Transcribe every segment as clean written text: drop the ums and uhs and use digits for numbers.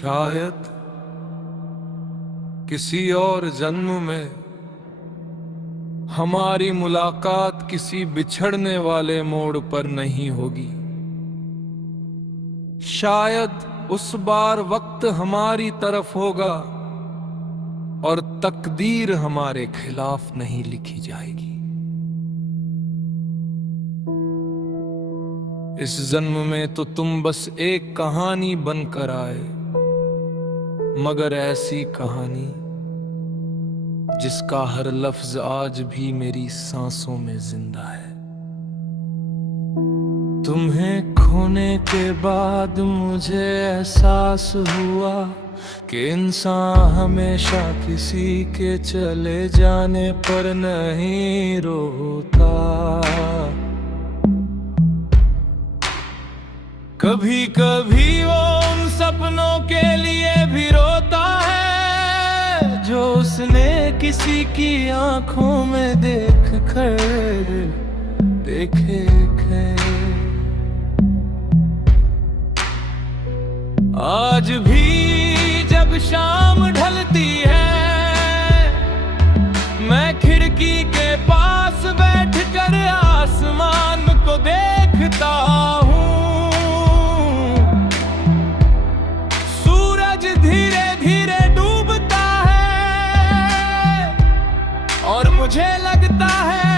शायद किसी और जन्म में हमारी मुलाकात किसी बिछड़ने वाले मोड़ पर नहीं होगी। शायद उस बार वक्त हमारी तरफ होगा और तकदीर हमारे खिलाफ नहीं लिखी जाएगी। इस जन्म में तो तुम बस एक कहानी बनकर आए, मगर ऐसी कहानी जिसका हर लफ्ज आज भी मेरी सांसों में जिंदा है। तुम्हें खोने के बाद मुझे एहसास हुआ कि इंसान हमेशा किसी के चले जाने पर नहीं रोता। कभी कभी वो उन सपनों के लिए भी रोता है जो उसने किसी की आंखों में देख देखे आज भी जब शाम ढलती है मैं खिड़की के पास बैठकर आसमान को देखता हूँ। सूरज धीरे धीरे डूबता है और मुझे लगता है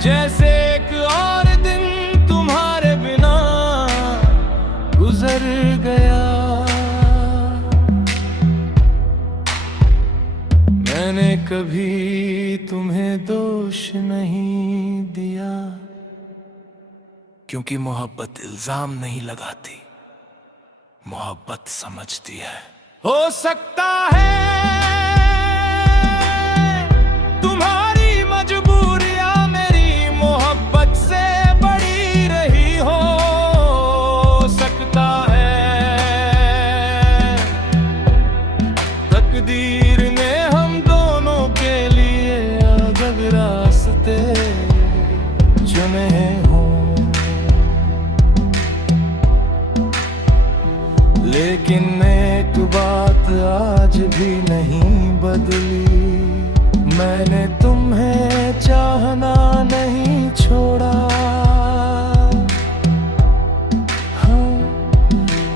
जैसे एक और दिन तुम्हारे बिना गुजर गया। मैंने कभी तुम्हें दोष नहीं दिया, क्योंकि मोहब्बत इल्जाम नहीं लगाती, मोहब्बत समझती है। हो सकता है तुम्हारी मजबूरियां मेरी मोहब्बत से बड़ी रही हो सकता है तकदीर ने हम दोनों के लिए अलग रास्ते चुने हों। लेकिन एक बात आज भी नहीं बदली, मैंने तुम्हें चाहना नहीं छोड़ा। हाँ,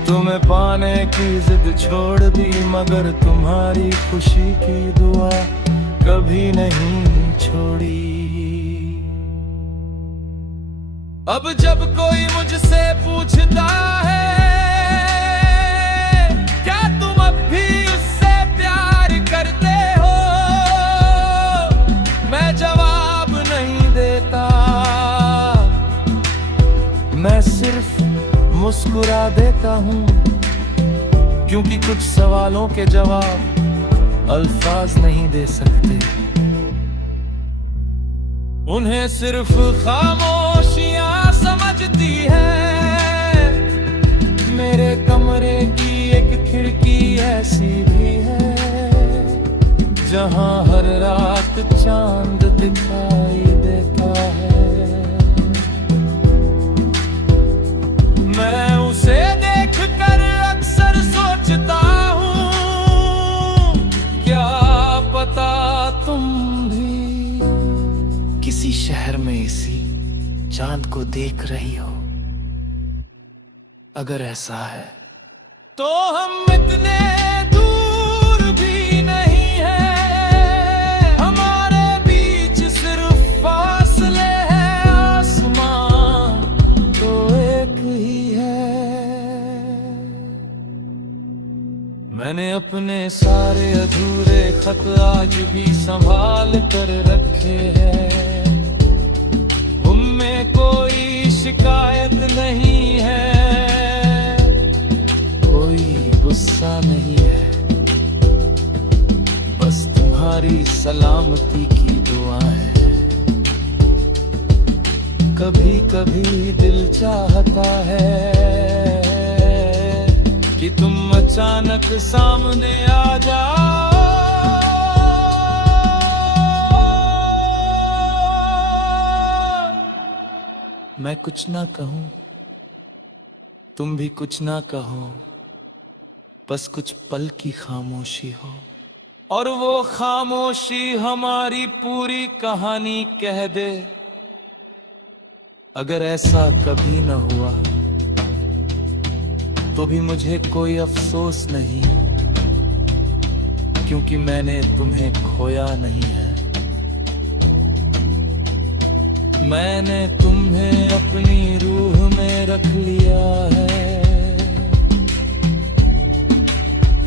तुम्हें पाने की जिद छोड़ दी, मगर तुम्हारी खुशी की दुआ कभी नहीं छोड़ी। अब जब कोई मुझसे पूछता है क्या तुम अब भी उससे प्यार करते हो, मैं जवाब नहीं देता, मैं सिर्फ मुस्कुरा देता हूँ, क्योंकि कुछ सवालों के जवाब अल्फाज नहीं दे सकते, उन्हें सिर्फ खामोशियां समझती है। मेरे कमरे की एक खिड़की ऐसी भी है जहां हर रात चांद दिखाई देता है। मैं उसे देखकर अक्सर सोचता हूँ क्या पता तुम भी किसी शहर में इसी चांद को देख रही हो। अगर ऐसा है तो हम इतने दूर भी नहीं हैं, हमारे बीच सिर्फ फासले हैं, आसमान तो एक ही है। मैंने अपने सारे अधूरे खत आज भी संभाल कर रखे हैं, उनमें कोई शिकायत नहीं है, गुस्सा नहीं है, बस तुम्हारी सलामती की दुआ है। कभी कभी दिल चाहता है कि तुम अचानक सामने आ जाओ, मैं कुछ ना कहूं तुम भी कुछ ना कहो, बस कुछ पल की खामोशी हो, और वो खामोशी हमारी पूरी कहानी कह दे। अगर ऐसा कभी न हुआ तो भी मुझे कोई अफसोस नहीं, क्योंकि मैंने तुम्हें खोया नहीं है। मैंने तुम्हें अपनी रूह में रख लिया है,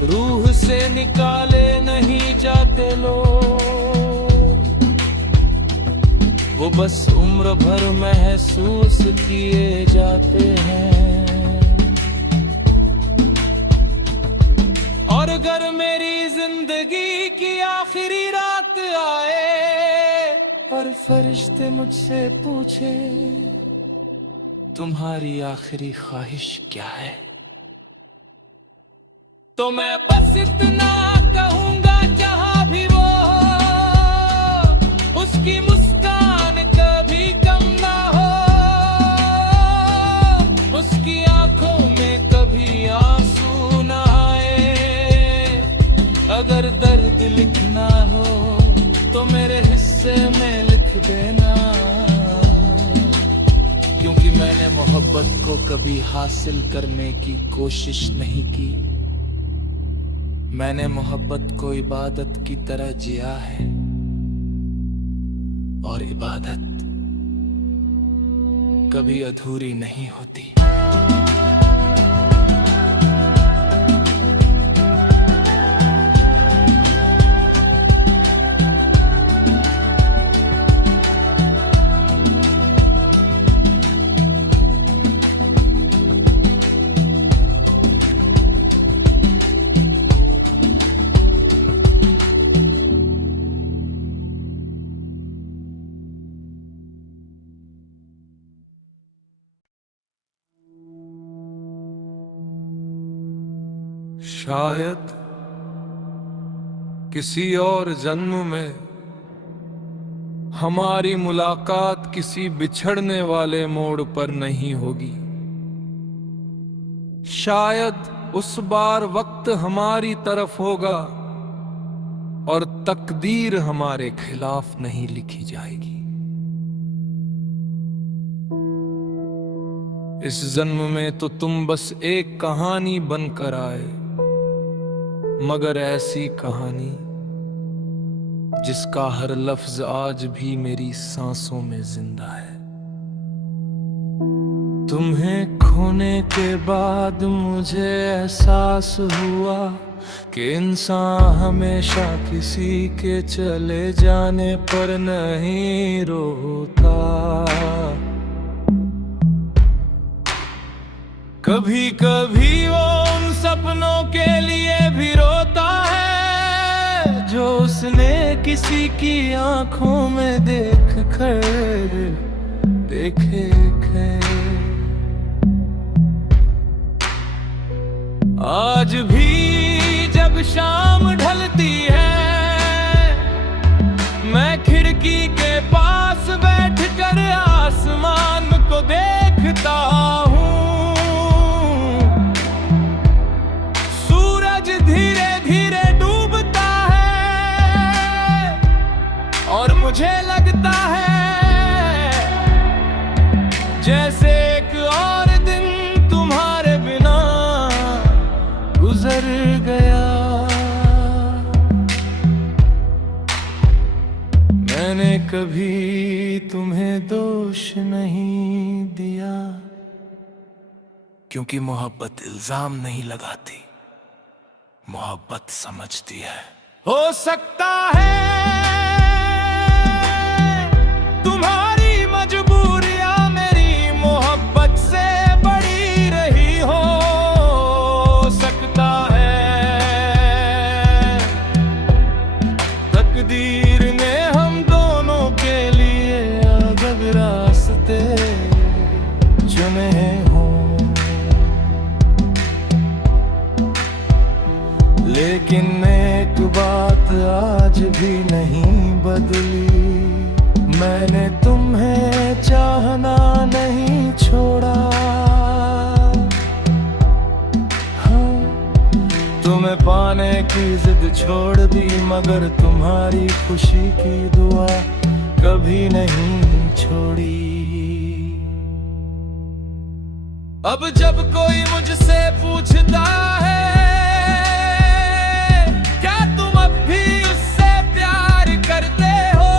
रूह से निकाले नहीं जाते लोग, वो बस उम्र भर महसूस किए जाते हैं। और अगर मेरी जिंदगी की आखिरी रात आए और फरिश्ते मुझसे पूछे तुम्हारी आखिरी ख्वाहिश क्या है, तो मैं बस इतना कहूंगा, जहां भी वो हो उसकी मुस्कान कभी कम ना हो, उसकी आंखों में कभी आंसू ना आए। अगर दर्द लिखना हो तो मेरे हिस्से में लिख देना, क्योंकि मैंने मोहब्बत को कभी हासिल करने की कोशिश नहीं की। मैंने मोहब्बत को इबादत की तरह जिया है, और इबादत कभी अधूरी नहीं होती। शायद किसी और जन्म में हमारी मुलाकात किसी बिछड़ने वाले मोड़ पर नहीं होगी। शायद उस बार वक्त हमारी तरफ होगा और तकदीर हमारे खिलाफ नहीं लिखी जाएगी। इस जन्म में तो तुम बस एक कहानी बनकर आए, मगर ऐसी कहानी जिसका हर लफ्ज आज भी मेरी सांसों में जिंदा है। तुम्हें खोने के बाद मुझे एहसास हुआ कि इंसान हमेशा किसी के चले जाने पर नहीं रोता। कभी कभी वो उन सपनों के लिए भी रोता है जो उसने किसी की आंखों में देख देखे। आज भी जब शाम ढलती है, मैं खिड़की के पास बैठकर आसमान को देखता हूँ। धीरे धीरे डूबता है और मुझे लगता है जैसे एक और दिन तुम्हारे बिना गुजर गया। मैंने कभी तुम्हें दोष नहीं दिया, क्योंकि मोहब्बत इल्जाम नहीं लगाती, मोहब्बत समझती है। हो सकता है तुम्हारी मजबूरियां मेरी मोहब्बत से बड़ी रही हो सकता है तकदीर ने हम दोनों के लिए अलग रास्ते चुने हों। लेकिन एक बात आज भी नहीं की जिद छोड़ दी, मगर तुम्हारी खुशी की दुआ कभी नहीं छोड़ी। अब जब कोई मुझसे पूछता है क्या तुम अब भी उससे प्यार करते हो,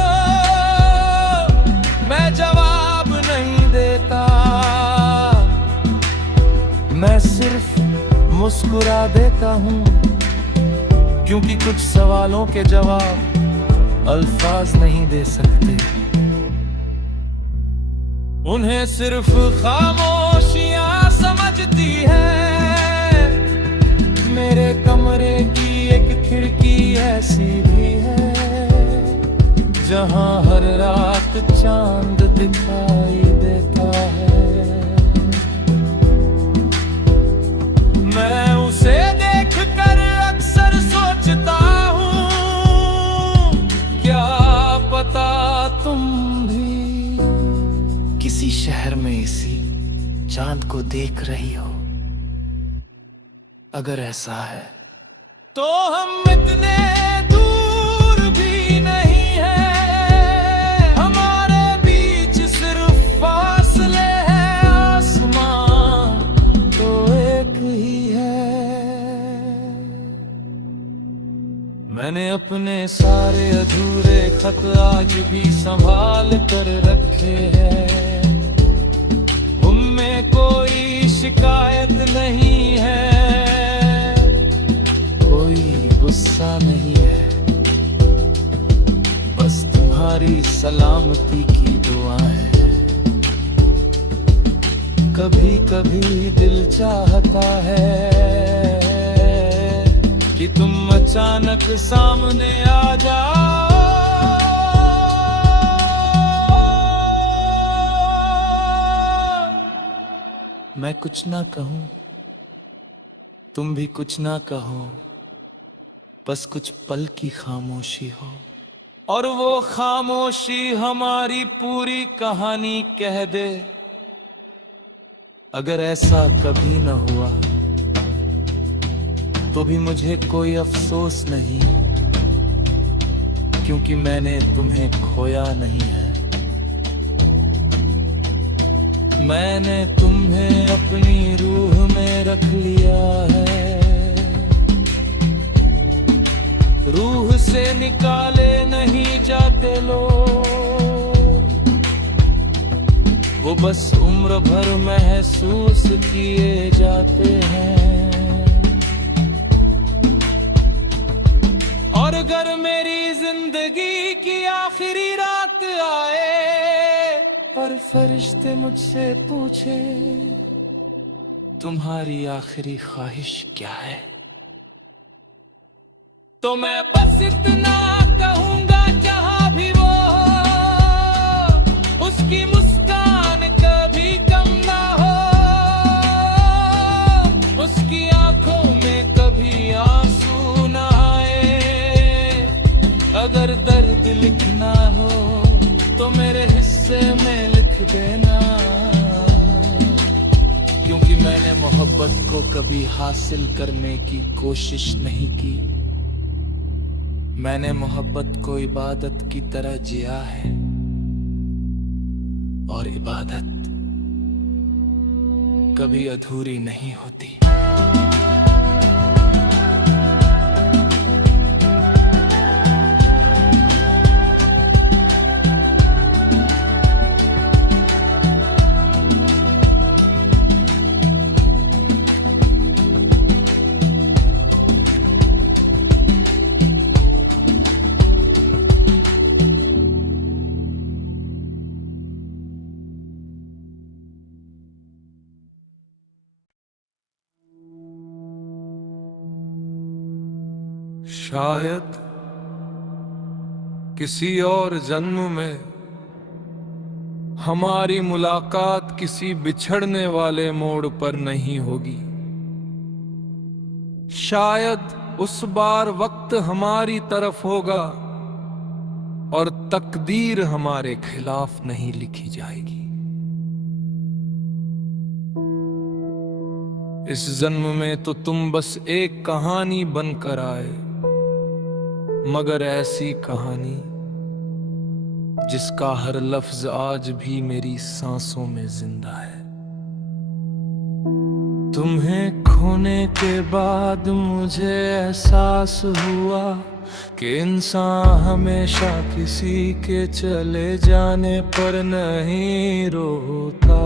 मैं जवाब नहीं देता, मैं सिर्फ मुस्कुरा देता हूँ, क्योंकि कुछ सवालों के जवाब अल्फाज नहीं दे सकते, उन्हें सिर्फ खामोशियां समझती है। मेरे कमरे की एक खिड़की ऐसी भी है जहां हर रात चांद दिखाई देता है। मैं उसे देखकर अक्सर सोचता हूँ, क्या पता तुम भी किसी शहर में इसी चांद को देख रही हो। अगर ऐसा है तो हम इतने दूर भी नहीं हैं, हमारे बीच सिर्फ फासले हैं, आसमान तो एक ही है। मैंने अपने सारे अधूरे खत आज भी संभाल कर रखे हैं, उनमें कोई शिकायत नहीं है, कोई गुस्सा नहीं है, बस तुम्हारी सलामती की दुआ है। कभी कभी दिल चाहता है कि तुम अचानक सामने आ जाओ, मैं कुछ ना कहूं, तुम भी कुछ ना कहो, बस कुछ पल की खामोशी हो, और वो खामोशी हमारी पूरी कहानी कह दे। अगर ऐसा कभी न हुआ तो भी मुझे कोई अफसोस नहीं, क्योंकि मैंने तुम्हें खोया नहीं है। मैंने तुम्हें अपनी रूह में रख लिया है, रूह से निकाले नहीं जाते लोग, वो बस उम्र भर महसूस किए जाते हैं। और अगर मेरी जिंदगी की आखिरी रात आए और फरिश्ते मुझसे पूछे तुम्हारी आखिरी ख्वाहिश क्या है, तो मैं बस इतना कहूंगा, जहां भी वो हो उसकी मुस्कान कभी कम ना हो, उसकी आंखों में कभी आंसू ना आए। अगर दर्द लिखना हो तो मेरे हिस्से में लिख देना, क्योंकि मैंने मोहब्बत को कभी हासिल करने की कोशिश नहीं की, मैंने मोहब्बत को इबादत की तरह जिया है, और इबादत कभी अधूरी नहीं होती। शायद किसी और जन्म में हमारी मुलाकात किसी बिछड़ने वाले मोड़ पर नहीं होगी। शायद उस बार वक्त हमारी तरफ होगा और तकदीर हमारे खिलाफ नहीं लिखी जाएगी। इस जन्म में तो तुम बस एक कहानी बनकर आए, मगर ऐसी कहानी जिसका हर लफ्ज आज भी मेरी सांसों में जिंदा है। तुम्हें खोने के बाद मुझे एहसास हुआ कि इंसान हमेशा किसी के चले जाने पर नहीं रोता।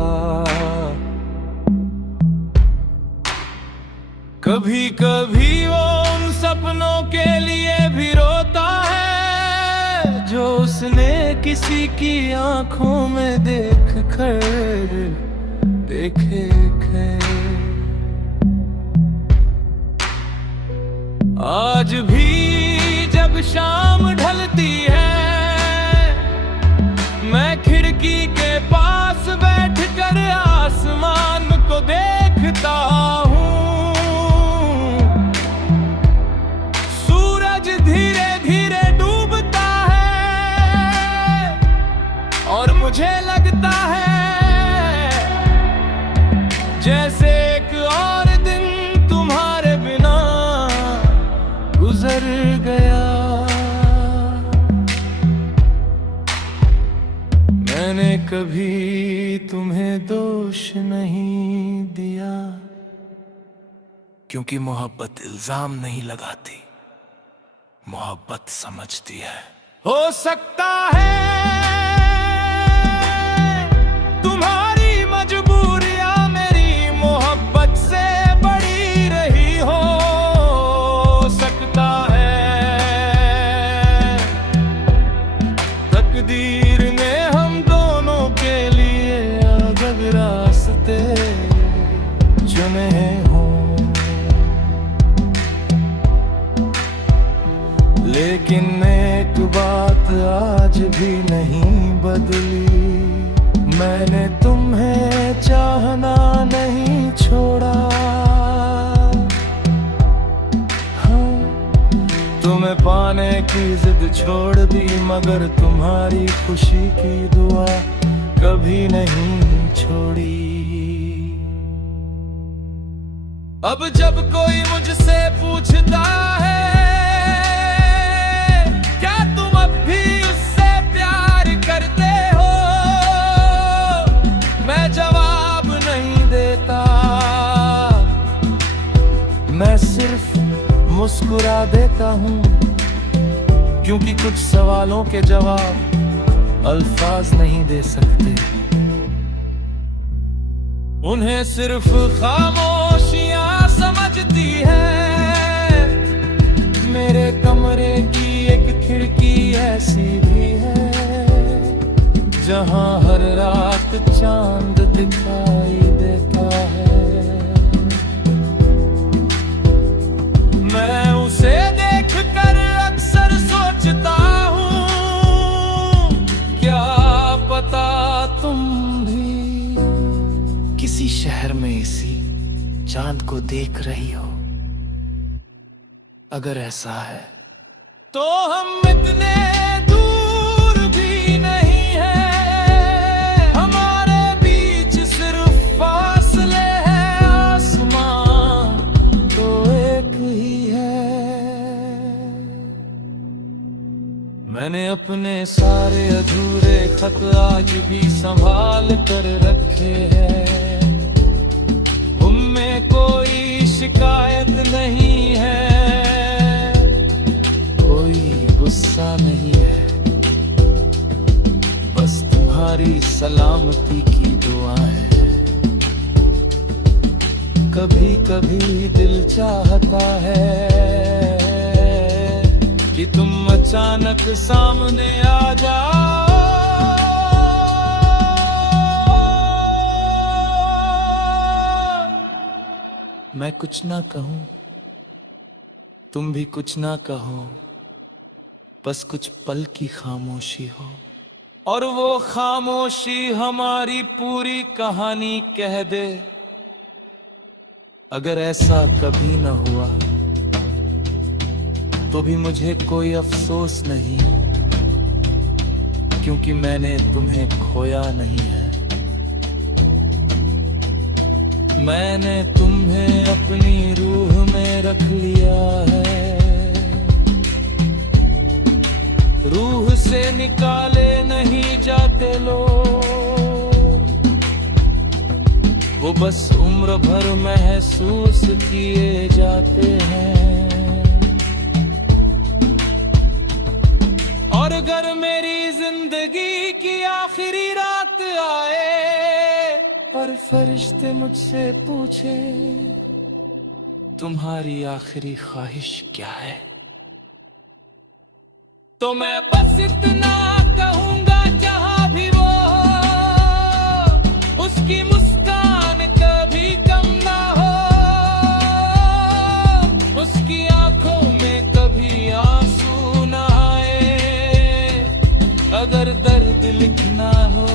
कभी कभी वो उन सपनों के लिए भी रोता है जो उसने किसी की आंखों में देख देखे। आज भी जब शाम ढलती है मैं खिड़की के पास बैठकर आसमान को देखता हूँ। सूरज धीरे धीरे डूबता है और मुझे लगता है जैसे एक और दिन तुम्हारे बिना गुजर गया। मैंने कभी तुम्हें दोष नहीं दिया, क्योंकि मोहब्बत इल्जाम नहीं लगाती, मोहब्बत समझती है। हो सकता है तुम्हारी मजबूरियां मेरी मोहब्बत से बड़ी रही हो सकता है तकदीर ने हम दोनों के लिए अलग रास्ते चुने हों। लेकिन एक बात आज भी नहीं बदली, मैंने तुम्हें चाहना नहीं छोड़ा। हाँ, तुम्हें पाने की जिद छोड़ दी, मगर तुम्हारी खुशी की दुआ कभी नहीं छोड़ी। अब जब कोई मुझसे पूछता है क्या तुम अब भी उससे प्यार करते हो, मैं जवाब नहीं देता, मैं सिर्फ मुस्कुरा देता हूँ, क्योंकि कुछ सवालों के जवाब अल्फाज नहीं दे सकते, उन्हें सिर्फ खामोशियां समझती है। मेरे कमरे की एक खिड़की ऐसी भी है जहां हर रात चांद दिखाई देता है। मैं उसे देखकर अक्सर सोचता हूँ क्या पता तुम भी किसी शहर में इसी चांद को देख रही हो। अगर ऐसा है तो हम इतने दूर भी नहीं हैं, हमारे बीच सिर्फ फासले हैं, आसमान तो एक ही है। मैंने अपने सारे अधूरे खत आज भी संभाल कर रखे हैं, उनमें कोई शिकायत नहीं है, गुस्सा नहीं है, बस तुम्हारी सलामती की दुआएं हैं। कभी कभी दिल चाहता है कि तुम अचानक सामने आ जाओ, मैं कुछ ना कहूं, तुम भी कुछ ना कहो, बस कुछ पल की खामोशी हो, और वो खामोशी हमारी पूरी कहानी कह दे। अगर ऐसा कभी न हुआ तो भी मुझे कोई अफसोस नहीं, क्योंकि मैंने तुम्हें खोया नहीं है। मैंने तुम्हें अपनी रूह में रख लिया है, रूह से निकाले नहीं जाते लोग, वो बस उम्र भर महसूस किए जाते हैं। और अगर मेरी जिंदगी की आखिरी रात आए और फरिश्ते मुझसे पूछे तुम्हारी आखिरी ख्वाहिश क्या है, तो मैं बस इतना कहूंगा, जहां भी वो हो उसकी मुस्कान कभी कम ना हो, उसकी आंखों में कभी आंसू ना आए। अगर दर्द लिखना हो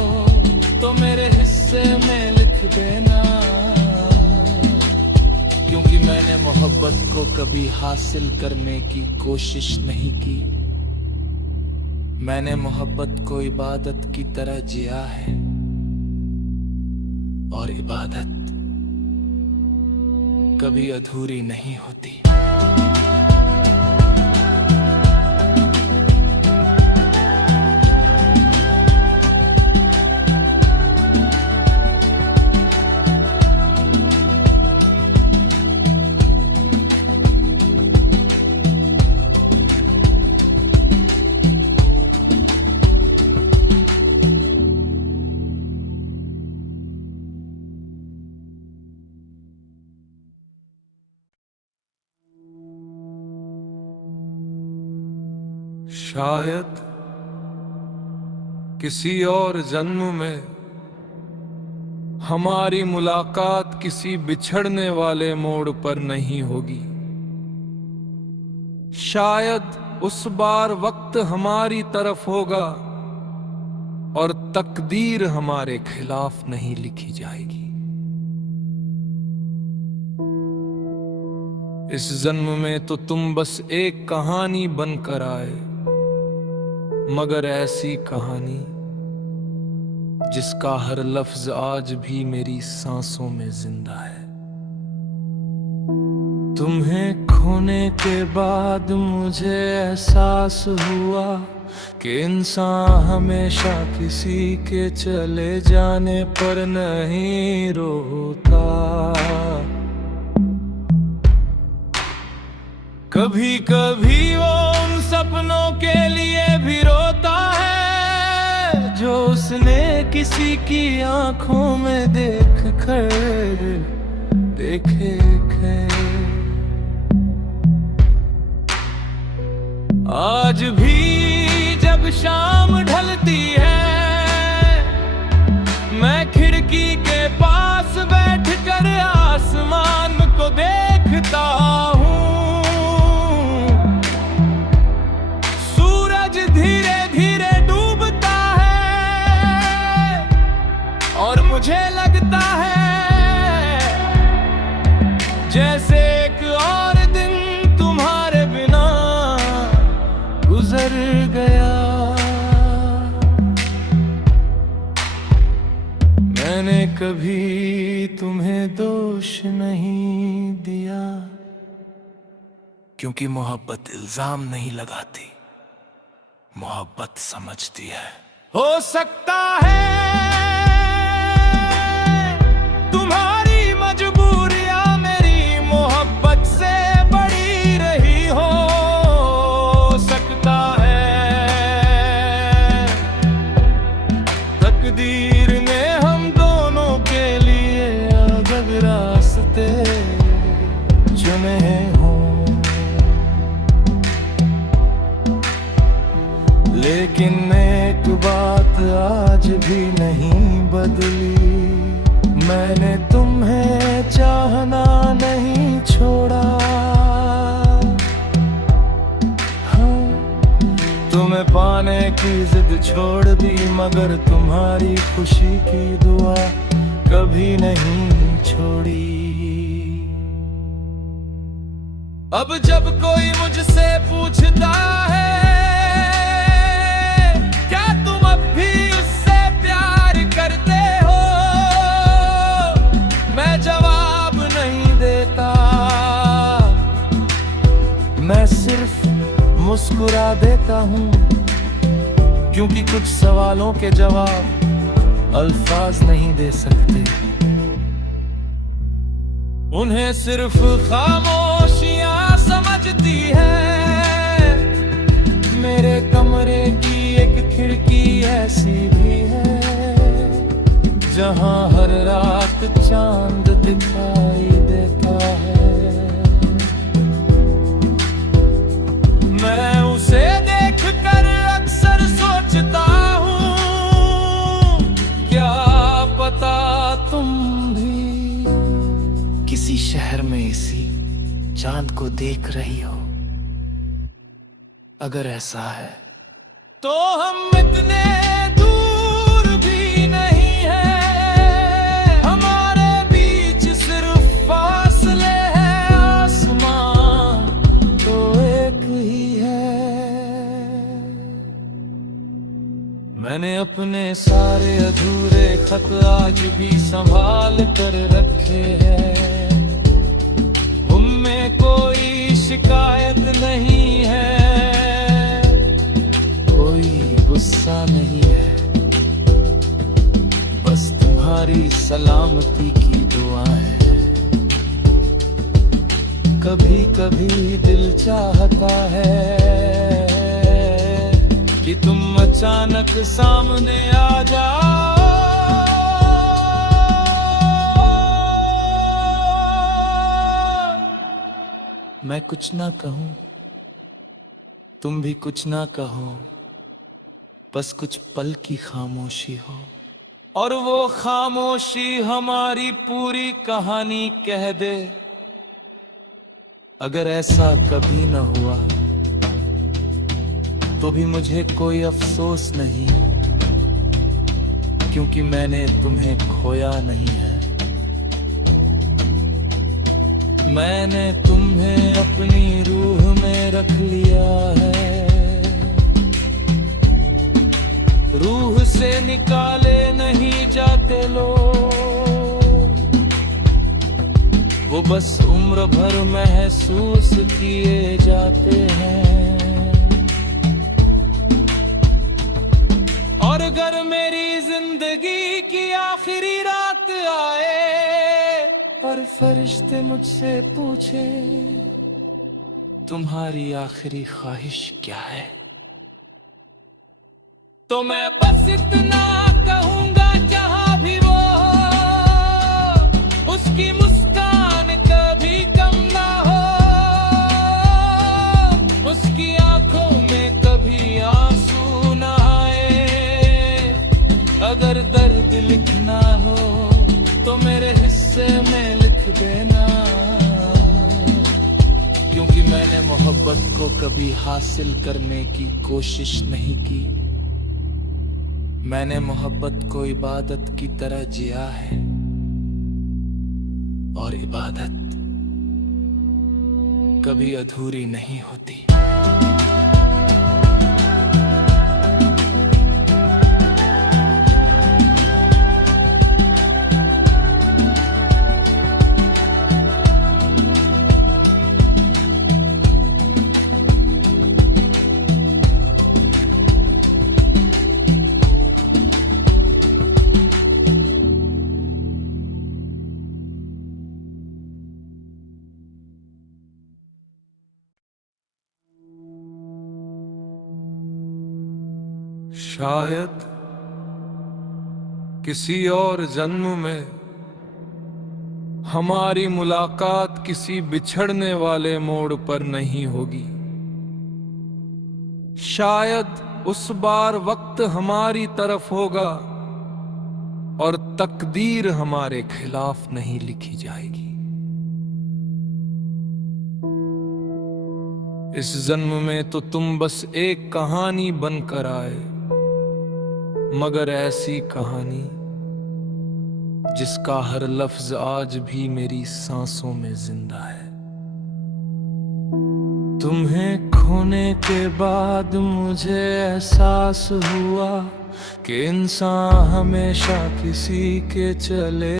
तो मेरे हिस्से में लिख देना, क्योंकि मैंने मोहब्बत को कभी हासिल करने की कोशिश नहीं की। मैंने मोहब्बत को इबादत की तरह जिया है, और इबादत कभी अधूरी नहीं होती। शायद किसी और जन्म में हमारी मुलाकात किसी बिछड़ने वाले मोड़ पर नहीं होगी। शायद उस बार वक्त हमारी तरफ होगा और तकदीर हमारे खिलाफ नहीं लिखी जाएगी। इस जन्म में तो तुम बस एक कहानी बनकर आए, मगर ऐसी कहानी जिसका हर लफ्ज आज भी मेरी सांसों में जिंदा है। तुम्हें खोने के बाद मुझे एहसास हुआ कि इंसान हमेशा किसी के चले जाने पर नहीं रोता। कभी कभी वो उन सपनों के लिए भी रोता है जो उसने किसी की आंखों में देख देखे। आज भी जब शाम ढलती है मैं खिड़की के पास बैठकर आसमान को देखता हूँ। सूरज धीरे धीरे डूबता है और मुझे लगता है जैसे एक और दिन तुम्हारे बिना गुजर गया। मैंने कभी तुम्हें दोष नहीं दिया, क्योंकि मोहब्बत इल्जाम नहीं लगाती, मोहब्बत समझती है। हो सकता है तुम्हारी मजबूरियां मेरी मोहब्बत से बड़ी रही हो सकता है तकदीर ने हम दोनों के लिए अलग रास्ते चुने हों, लेकिन एक बात आज भी नहीं बदली, मैंने तुम्हें चाहना नहीं छोड़ा। हाँ, तुम्हें पाने की जिद छोड़ दी, मगर तुम्हारी खुशी की दुआ कभी नहीं छोड़ी। अब जब कोई मुझसे पूछता है क्या तुम अब भी उससे प्यार करते हो, मैं जवाब मुस्कुरा देता हूँ, क्योंकि कुछ सवालों के जवाब अल्फाज नहीं दे सकते। उन्हें सिर्फ खामोशियां समझती है। मेरे कमरे की एक खिड़की ऐसी भी है, जहां हर रात चांद दिखाई देता है। मैं उसे देखकर अक्सर सोचता हूँ, क्या पता तुम भी किसी शहर में इसी चांद को देख रही हो। अगर ऐसा है तो हम इतने दूर भी नहीं हैं, हमारे बीच सिर्फ फासले हैं। आसमान तो एक ही है। मैंने अपने सारे अधूरे खत आज भी संभाल कर रखे हैं। उनमें कोई शिकायत नहीं है, गुस्सा नहीं है, बस तुम्हारी सलामती की दुआ है। कभी कभी दिल चाहता है कि तुम अचानक सामने आ जाओ। मैं कुछ ना कहूं, तुम भी कुछ ना कहो, बस कुछ पल की खामोशी हो, और वो खामोशी हमारी पूरी कहानी कह दे। अगर ऐसा कभी न हुआ तो भी मुझे कोई अफसोस नहीं, क्योंकि मैंने तुम्हें खोया नहीं है। मैंने तुम्हें अपनी रूह में रख लिया है। रूह से निकाले नहीं जाते लोग, वो बस उम्र भर महसूस किए जाते हैं। और अगर मेरी जिंदगी की आखिरी रात आए और फरिश्ते मुझसे पूछे तुम्हारी आखिरी ख्वाहिश क्या है, तो मैं बस इतना कहूंगा, जहां भी वो हो उसकी मुस्कान कभी कम ना हो, उसकी आंखों में कभी आंसू ना आए। अगर दर्द लिखना हो तो मेरे हिस्से में लिख देना, क्योंकि मैंने मोहब्बत को कभी हासिल करने की कोशिश नहीं की। मैंने मोहब्बत को इबादत की तरह जिया है, और इबादत कभी अधूरी नहीं होती। शायद किसी और जन्म में हमारी मुलाकात किसी बिछड़ने वाले मोड़ पर नहीं होगी। शायद उस बार वक्त हमारी तरफ होगा और तकदीर हमारे खिलाफ नहीं लिखी जाएगी। इस जन्म में तो तुम बस एक कहानी बनकर आए, मगर ऐसी कहानी जिसका हर लफ्ज आज भी मेरी सांसों में जिंदा है। तुम्हें खोने के बाद मुझे एहसास हुआ कि इंसान हमेशा किसी के चले